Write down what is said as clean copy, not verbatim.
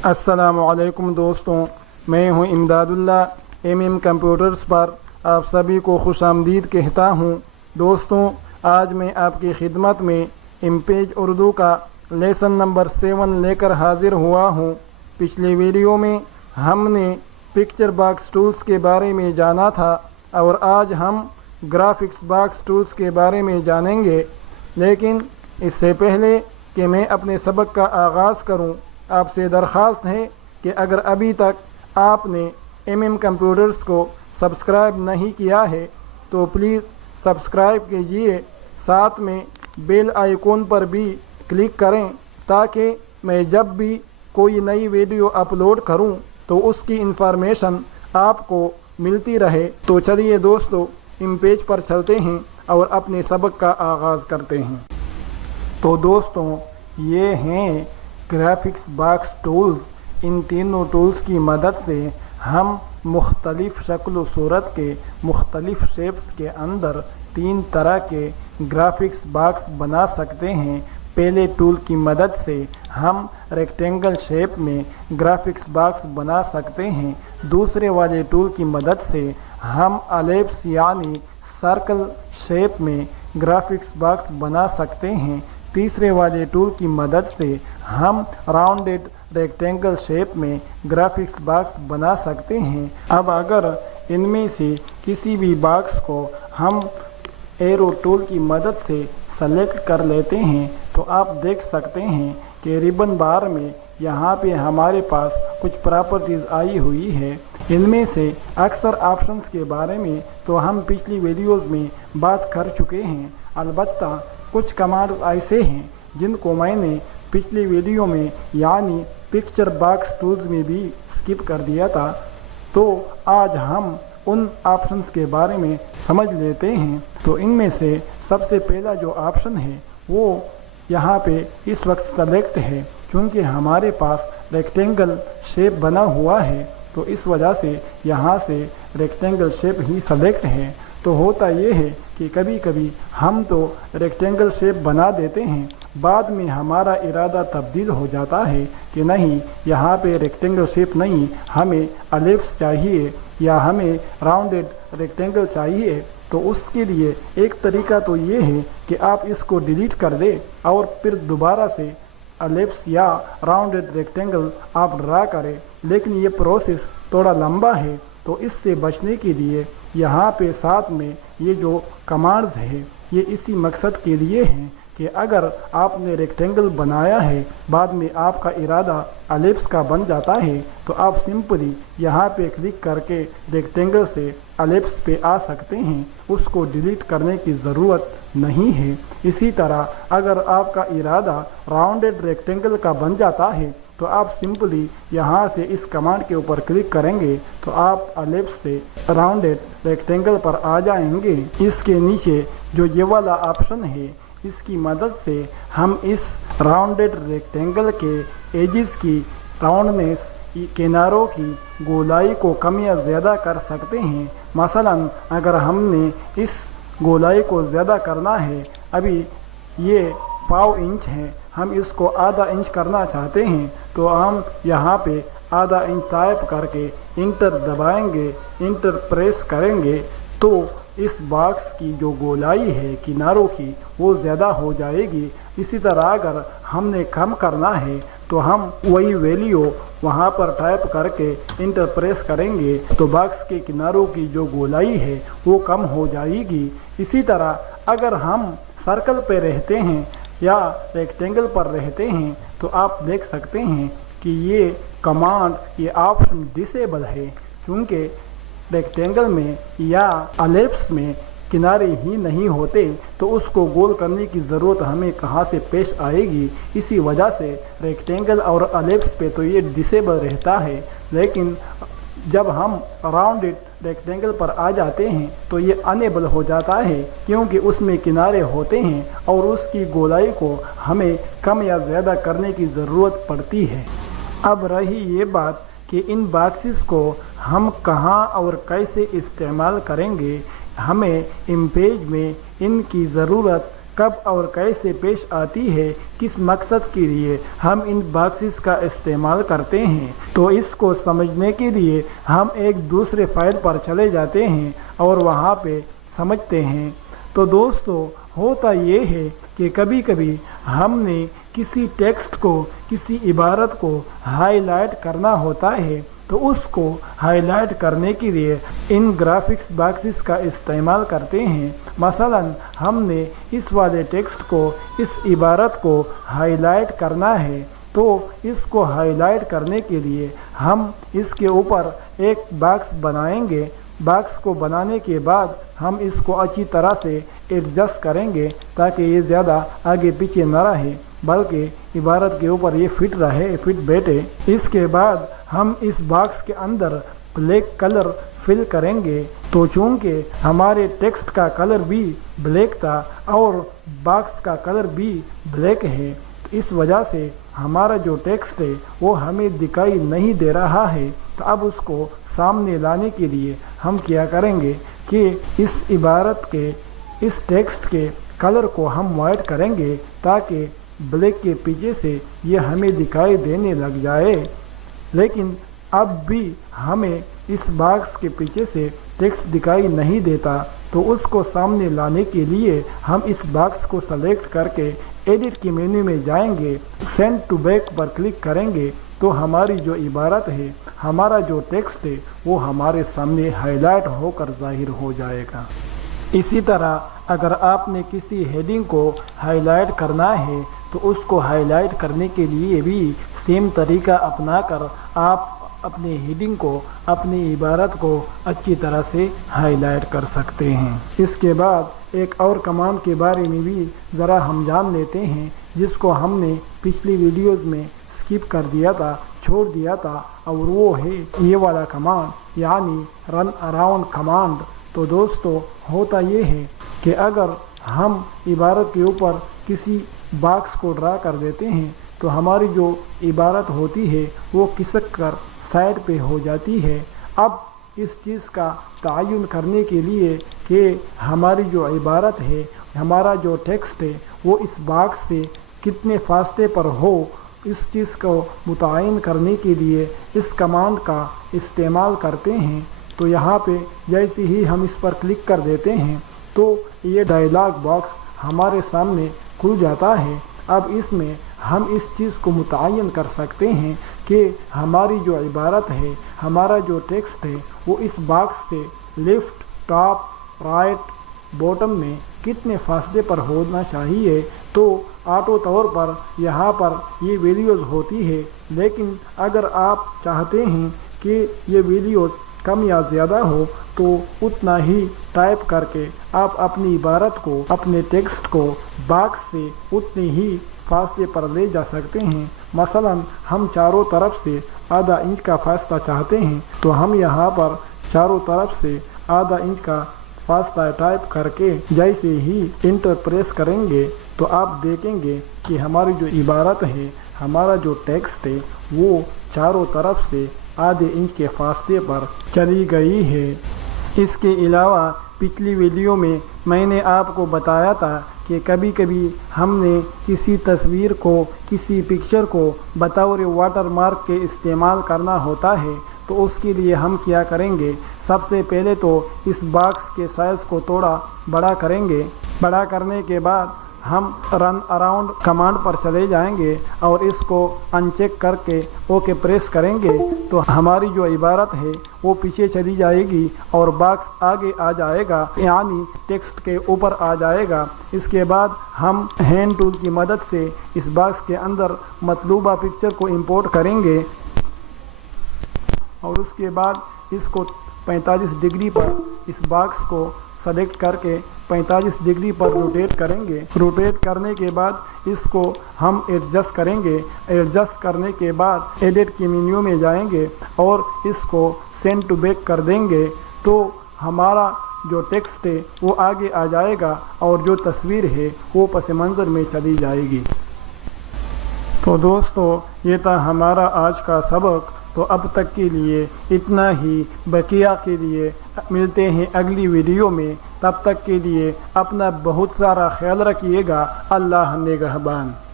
अस्सलामुअलैकुम दोस्तों, मैं हूं इमदादुल्ला। एमएम कंप्यूटर्स पर आप सभी को खुशामदीद कहता हूं। दोस्तों, आज मैं आपकी खिदमत में इम्पेज उर्दू का लेसन नंबर 7 लेकर हाजिर हुआ हूं। पिछले वीडियो में हमने पिक्चर बॉक्स टूल्स के बारे में जाना था और आज हम ग्राफिक्स बॉक्स टूल्स के बारे में जानेंगे। लेकिन इससे पहले कि मैं अपने सबक का आगाज़ करूं, आपसे दरख्वास्त है कि अगर अभी तक आपने एमएम कंप्यूटर्स को सब्सक्राइब नहीं किया है तो प्लीज़ सब्सक्राइब कीजिए, साथ में बेल आइकॉन पर भी क्लिक करें ताकि मैं जब भी कोई नई वीडियो अपलोड करूं तो उसकी इंफॉर्मेशन आपको मिलती रहे। तो चलिए दोस्तों, इम्पेज पर चलते हैं और अपने सबक का आगाज़ करते हैं। तो दोस्तों, ये हैं ग्राफिक्स बॉक्स टूल्स। इन तीनों टूल्स की मदद से हम मुख्तलिफ़ शक्ल व सूरत के मुख्तलिफ़ शेप्स के अंदर 3 तरह के ग्राफिक्स बॉक्स बना सकते हैं। पहले टूल की मदद से हम रेक्टेंगल शेप में ग्राफिक्स बॉक्स बना सकते हैं। दूसरे वाले टूल की मदद से हम एलिप्स यानी सर्कल शेप में ग्राफिक्स बॉक्स बना सकते हैं। तीसरे वाले टूल की मदद से हम राउंडेड रेक्टेंगल शेप में ग्राफिक्स बॉक्स बना सकते हैं। अब अगर इनमें से किसी भी बॉक्स को हम एरो टूल की मदद से सेलेक्ट कर लेते हैं तो आप देख सकते हैं कि रिबन बार में यहाँ पे हमारे पास कुछ प्रॉपर्टीज़ आई हुई है। इनमें से अक्सर ऑप्शंस के बारे में तो हम पिछली वीडियोज़ में बात कर चुके हैं। अलबत्ता कुछ कमांड ऐसे हैं जिनको मैंने पिछली वीडियो में यानी पिक्चर बॉक्स टूल्स में भी स्किप कर दिया था। तो आज हम उन ऑप्शंस के बारे में समझ लेते हैं। तो इनमें से सबसे पहला जो ऑप्शन है वो यहाँ पे इस वक्त सेलेक्ट है, क्योंकि हमारे पास रेक्टेंगल शेप बना हुआ है तो इस वजह से यहाँ से रेक्टेंगल शेप ही सेलेक्ट है। तो होता ये है कि कभी कभी हम तो रेक्टेंगल शेप बना देते हैं, बाद में हमारा इरादा तब्दील हो जाता है कि नहीं, यहाँ पे रेक्टेंगल शेप नहीं, हमें एलिप्स चाहिए या हमें राउंडेड रेक्टेंगल चाहिए। तो उसके लिए एक तरीका तो ये है कि आप इसको डिलीट कर दें और फिर दोबारा से एलिप्स या राउंडेड रेक्टेंगल आप ड्रा करें। लेकिन ये प्रोसेस थोड़ा लंबा है, तो इससे बचने के लिए यहाँ पे साथ में ये जो कमांड्स है ये इसी मकसद के लिए हैं कि अगर आपने रेक्टेंगल बनाया है, बाद में आपका इरादा एलिप्स का बन जाता है, तो आप सिंपली यहाँ पे क्लिक करके रेक्टेंगल से एलिप्स पे आ सकते हैं, उसको डिलीट करने की ज़रूरत नहीं है। इसी तरह अगर आपका इरादा राउंडेड रेक्टेंगल का बन जाता है तो आप सिंपली यहाँ से इस कमांड के ऊपर क्लिक करेंगे तो आप एलिप्स से राउंडेड रेक्टेंगल पर आ जाएंगे। इसके नीचे जो ये वाला ऑप्शन है, इसकी मदद से हम इस राउंडेड रेक्टेंगल के एजेस की राउंडनेस, किनारों की गोलाई को कम या ज़्यादा कर सकते हैं। मसलन अगर हमने इस गोलाई को ज़्यादा करना है, अभी ये 1/4 इंच है, हम इसको आधा इंच करना चाहते हैं, तो हम यहाँ पे आधा इंच टाइप करके इंटर दबाएंगे, इंटर प्रेस करेंगे तो इस बॉक्स की जो गोलाई है किनारों की वो ज़्यादा हो जाएगी। इसी तरह अगर हमने कम करना है तो हम वही वैल्यू वहाँ पर टाइप करके इंटर प्रेस करेंगे तो बॉक्स के किनारों की जो गोलाई है वो कम हो जाएगी। इसी तरह अगर हम सर्कल पे रहते हैं या रेक्टेंगल पर रहते हैं तो आप देख सकते हैं कि ये कमांड, ये ऑप्शन डिसेबल है, क्योंकि रेक्टेंगल में या एलिप्स में किनारे ही नहीं होते तो उसको गोल करने की ज़रूरत हमें कहाँ से पेश आएगी। इसी वजह से रेक्टेंगल और एलिप्स पे तो ये डिसेबल रहता है, लेकिन जब हम राउंडेड रेक्टेंगल पर आ जाते हैं तो ये अनेबल हो जाता है, क्योंकि उसमें किनारे होते हैं और उसकी गोलाई को हमें कम या ज़्यादा करने की ज़रूरत पड़ती है। अब रही ये बात कि इन बॉक्सेस को हम कहाँ और कैसे इस्तेमाल करेंगे। हमें इम्पेज में इनकी ज़रूरत کب اور کیسے پیش آتی ہے، کس مقصد کے لیے ہم ان باکسز کا استعمال کرتے ہیں، تو اس کو سمجھنے کے لیے ہم ایک دوسرے فائل پر چلے جاتے ہیں اور وہاں پہ سمجھتے ہیں۔ تو دوستو ہوتا یہ ہے کہ کبھی کبھی ہم نے کسی ٹیکسٹ کو، کسی عبارت کو ہائی لائٹ کرنا ہوتا ہے، تو اس کو ہائی لائٹ کرنے کے لیے ان گرافکس باکسز کا استعمال کرتے ہیں۔ مثلا ہم نے اس والے ٹیکسٹ کو، اس عبارت کو ہائی لائٹ کرنا ہے، تو اس کو ہائی لائٹ کرنے کے لیے ہم اس کے اوپر ایک باکس بنائیں گے۔ باکس کو بنانے کے بعد ہم اس کو اچھی طرح سے ایڈجسٹ کریں گے تاکہ یہ زیادہ آگے پیچھے نہ رہے، بلکہ عبارت کے اوپر یہ فٹ رہے، فٹ بیٹھے۔ اس کے بعد ہم اس باکس کے اندر بلیک کلر فل کریں گے، تو چونکہ ہمارے ٹیکسٹ کا کلر بھی بلیک تھا اور باکس کا کلر بھی بلیک ہے، اس وجہ سے ہمارا جو ٹیکسٹ ہے وہ ہمیں دکھائی نہیں دے رہا ہے۔ تو اب اس کو سامنے لانے کے لیے ہم کیا کریں گے کہ اس عبارت کے، اس ٹیکسٹ کے کلر کو ہم وائٹ کریں گے تاکہ بلیک کے پیچھے سے یہ ہمیں دکھائی دینے لگ جائے۔ لیکن اب بھی ہمیں اس باکس کے پیچھے سے ٹیکسٹ دکھائی نہیں دیتا، تو اس کو سامنے لانے کے لیے ہم اس باکس کو سلیکٹ کر کے ایڈٹ کے مینو میں جائیں گے، سینڈ ٹو بیک پر کلک کریں گے، تو ہماری جو عبارت ہے، ہمارا جو ٹیکسٹ ہے وہ ہمارے سامنے ہائی لائٹ ہو کر ظاہر ہو جائے گا۔ اسی طرح اگر آپ نے کسی ہیڈنگ کو ہائی لائٹ کرنا ہے تو اس کو ہائی لائٹ کرنے کے لیے بھی سیم طریقہ اپنا کر آپ اپنے ہیڈنگ کو، اپنی عبارت کو اچھی طرح سے ہائی لائٹ کر سکتے ہیں۔ اس کے بعد ایک اور کمانڈ کے بارے میں بھی ذرا ہم جان لیتے ہیں، جس کو ہم نے پچھلی ویڈیوز میں اسکپ کر دیا تھا، چھوڑ دیا تھا، اور وہ ہے یہ والا کمانڈ، یعنی رن اراؤنڈ کمانڈ۔ تو دوستو ہوتا یہ ہے کہ اگر ہم عبارت کے اوپر کسی باکس کو ڈرا کر دیتے ہیں تو ہماری جو عبارت ہوتی ہے وہ کھسک کر سائڈ پہ ہو جاتی ہے۔ اب اس چیز کا تعین کرنے کے لیے کہ ہماری جو عبارت ہے، ہمارا جو ٹیکسٹ ہے وہ اس باکس سے کتنے فاصلے پر ہو، اس چیز کو متعین کرنے کے لیے اس کمانڈ کا استعمال کرتے ہیں۔ تو یہاں پہ جیسے ہی ہم اس پر کلک کر دیتے ہیں تو یہ ڈائلاگ باکس ہمارے سامنے کھل جاتا ہے۔ اب اس میں ہم اس چیز کو متعین کر سکتے ہیں کہ ہماری جو عبارت ہے، ہمارا جو ٹیکسٹ ہے وہ اس باکس سے لیفٹ، ٹاپ، رائٹ، باٹم میں کتنے فاصلے پر ہونا چاہیے۔ تو آٹو طور پر یہاں پر یہ ویلیوز ہوتی ہے، لیکن اگر آپ چاہتے ہیں کہ یہ ویلیوز کم یا زیادہ ہو تو اتنا ہی ٹائپ کر کے آپ اپنی عبارت کو، اپنے ٹیکسٹ کو باکس سے اتنے ہی فاصلے پر لے جا سکتے ہیں۔ مثلا ہم چاروں طرف سے آدھا انچ کا فاصلہ چاہتے ہیں تو ہم یہاں پر چاروں طرف سے آدھا انچ کا فاصلہ ٹائپ کر کے جیسے ہی انٹر پریس کریں گے تو آپ دیکھیں گے کہ ہماری جو عبارت ہے، ہمارا جو ٹیکسٹ ہے وہ چاروں طرف سے آدھے انچ کے فاصلے پر چلی گئی ہے۔ اس کے علاوہ پچھلی ویڈیو میں نے آپ کو بتایا تھا کہ کبھی کبھی ہم نے کسی تصویر کو، کسی پکچر کو بطور واٹر مارک کے استعمال کرنا ہوتا ہے، تو اس کے لیے ہم کیا کریں گے، سب سے پہلے تو اس باکس کے سائز کو تھوڑا بڑا کریں گے۔ بڑا کرنے کے بعد ہم رن اراؤنڈ کمانڈ پر چلے جائیں گے اور اس کو ان چیک کر کے اوکے پریس کریں گے تو ہماری جو عبارت ہے وہ پیچھے چلی جائے گی اور باکس آگے آ جائے گا، یعنی ٹیکسٹ کے اوپر آ جائے گا۔ اس کے بعد ہم ہینڈ ٹول کی مدد سے اس باکس کے اندر مطلوبہ پکچر کو امپورٹ کریں گے اور اس کے بعد اس کو 45 ڈگری پر اس باکس کو سلیکٹ کر کے 45 ڈگری پر روٹیٹ کریں گے۔ روٹیٹ کرنے کے بعد اس کو ہم ایڈجسٹ کریں گے۔ ایڈجسٹ کرنے کے بعد ایڈٹ کے مینیو میں جائیں گے اور اس کو سینڈ ٹو بیک کر دیں گے تو ہمارا جو ٹیکسٹ ہے وہ آگے آ جائے گا اور جو تصویر ہے وہ پس منظر میں چلی جائے گی۔ تو دوستو یہ تھا ہمارا آج کا سبق۔ تو اب تک کے لیے اتنا ہی، بقیہ کے لیے ملتے ہیں اگلی ویڈیو میں، تب تک کے لیے اپنا بہت سارا خیال رکھیے گا۔ اللہ نگہبان۔